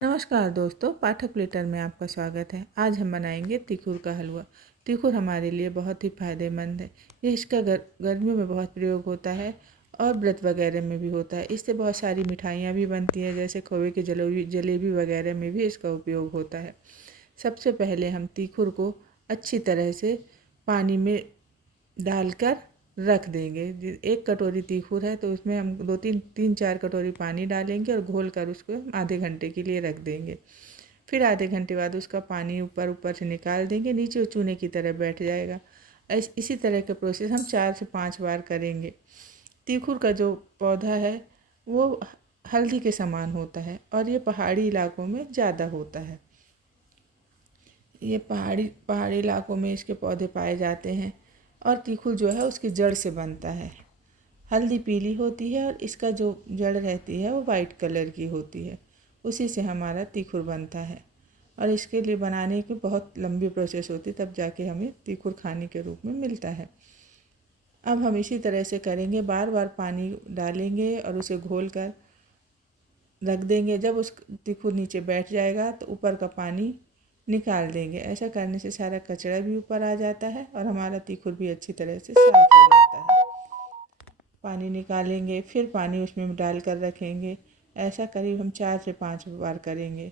नमस्कार दोस्तों, पाठक प्लेटर में आपका स्वागत है। आज हम बनाएंगे तिकुर का हलवा। तिकुर हमारे लिए बहुत ही फायदेमंद है। ये इसका गर्मियों में बहुत प्रयोग होता है और व्रत वगैरह में भी होता है। इससे बहुत सारी मिठाइयाँ भी बनती हैं, जैसे खोए की जलेबी वगैरह में भी इसका उपयोग होता है। सबसे पहले हम तिकुर को अच्छी तरह से पानी में डालकर रख देंगे। एक कटोरी तीखूर है तो उसमें हम तीन चार कटोरी पानी डालेंगे और घोल कर उसको आधे घंटे के लिए रख देंगे। फिर आधे घंटे बाद उसका पानी ऊपर ऊपर से निकाल देंगे, नीचे चूने की तरह बैठ जाएगा। इसी तरह का प्रोसेस हम 4 से 5 बार करेंगे। तीखूर का जो पौधा है वो हल्दी के समान होता है और ये पहाड़ी इलाकों में ज़्यादा होता है। ये पहाड़ी इलाकों में इसके पौधे पाए जाते हैं और तीखुर जो है उसकी जड़ से बनता है। हल्दी पीली होती है और इसका जो जड़ रहती है वो वाइट कलर की होती है। उसी से हमारा तीखुर बनता है और इसके लिए बनाने की बहुत लंबी प्रोसेस होती है, तब जाके हमें तीखुर खाने के रूप में मिलता है। अब हम इसी तरह से करेंगे, बार बार पानी डालेंगे और उसे घोल कर रख देंगे। जब उस तीखुर नीचे बैठ जाएगा तो ऊपर का पानी निकाल देंगे। ऐसा करने से सारा कचरा भी ऊपर आ जाता है और हमारा तीखुर भी अच्छी तरह से साफ हो जाता है। पानी निकालेंगे, फिर पानी उसमें डाल कर रखेंगे। ऐसा करीब हम 4 से 5 बार करेंगे।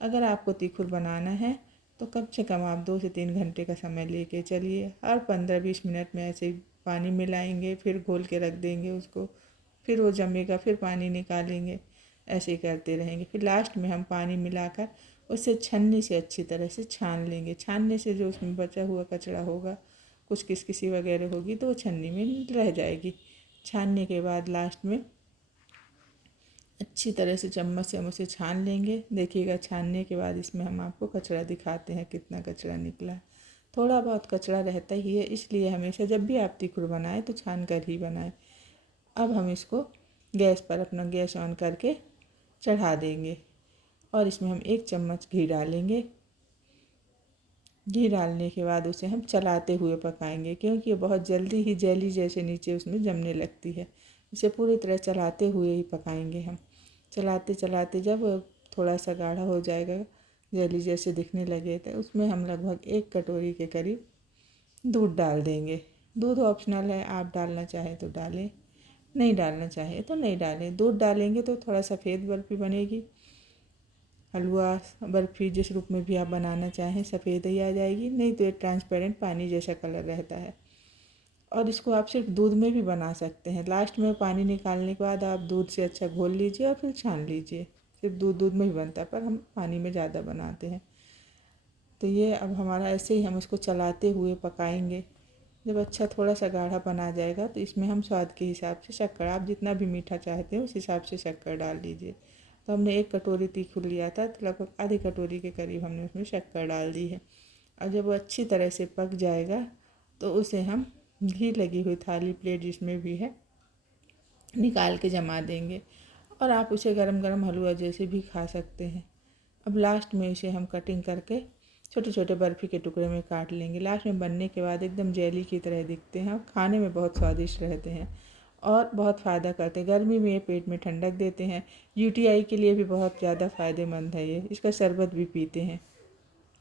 अगर आपको तीखुर बनाना है तो कम से कम आप 2 से 3 घंटे का समय लेके चलिए। हर 15-20 मिनट में ऐसे ही पानी मिलाएंगे, फिर घोल के रख देंगे उसको। फिर वो जमेगा, फिर पानी निकालेंगे। ऐसे ही करते रहेंगे। फिर लास्ट में हम पानी मिलाकर उसे छन्नी से अच्छी तरह से छान लेंगे। छानने से जो उसमें बचा हुआ कचरा होगा, कुछ किसकिसी वगैरह होगी, तो वो छन्नी में रह जाएगी। छानने के बाद लास्ट में अच्छी तरह से चम्मच से हम उसे छान लेंगे। देखिएगा, छानने के बाद इसमें हम आपको कचरा दिखाते हैं कितना कचरा निकला है। थोड़ा बहुत कचरा रहता ही है, इसलिए हमेशा जब भी आप तिकुर बनाएं तो छान कर ही बनाएं। अब हम इसको गैस पर अपना गैस ऑन करके चढ़ा देंगे और इसमें हम 1 चम्मच घी डालेंगे। घी डालने के बाद उसे हम चलाते हुए पकाएंगे, क्योंकि ये बहुत जल्दी ही जेली जैसे नीचे उसमें जमने लगती है। इसे पूरी तरह चलाते हुए ही पकाएंगे हम। चलाते चलाते जब थोड़ा सा गाढ़ा हो जाएगा, जेली जैसे दिखने लगे, तो उसमें हम लगभग 1 कटोरी के करीब दूध डाल देंगे। दूध ऑप्शनल है, आप डालना चाहें तो डालें, नहीं डालना चाहें तो नहीं डालें। दूध डालेंगे तो थोड़ा सफ़ेद बर्फ़ी बनेगी। हलवा बर्फ़ी जिस रूप में भी आप बनाना चाहें सफ़ेद ही आ जाएगी, नहीं तो ये ट्रांसपेरेंट पानी जैसा कलर रहता है। और इसको आप सिर्फ दूध में भी बना सकते हैं। लास्ट में पानी निकालने के बाद आप दूध से अच्छा घोल लीजिए और फिर छान लीजिए। सिर्फ दूध में ही बनता है, पर हम पानी में ज़्यादा बनाते हैं। तो ये अब हमारा ऐसे ही हम इसको चलाते हुए पकाएंगे। जब अच्छा थोड़ा सा गाढ़ा बना जाएगा तो इसमें हम स्वाद के हिसाब से शक्कर, आप जितना भी मीठा चाहते हैं उस हिसाब से शक्कर डाल दीजिए। तो हमने 1 कटोरी तीखुर लिया था तो लगभग आधी कटोरी के करीब हमने उसमें शक्कर डाल दी है। और जब वो अच्छी तरह से पक जाएगा तो उसे हम घी लगी हुई थाली प्लेट जिसमें भी है निकाल के जमा देंगे और आप उसे गरम गरम हलवा जैसे भी खा सकते हैं। अब लास्ट में इसे हम कटिंग करके छोटे छोटे बर्फ़ी के टुकड़े में काट लेंगे। लास्ट में बनने के बाद एकदम जेली की तरह दिखते हैं और खाने में बहुत स्वादिष्ट रहते हैं और बहुत फ़ायदा करते हैं। गर्मी में ये पेट में ठंडक देते हैं। यूटीआई के लिए भी बहुत ज़्यादा फ़ायदेमंद है ये। इसका शरबत भी पीते हैं।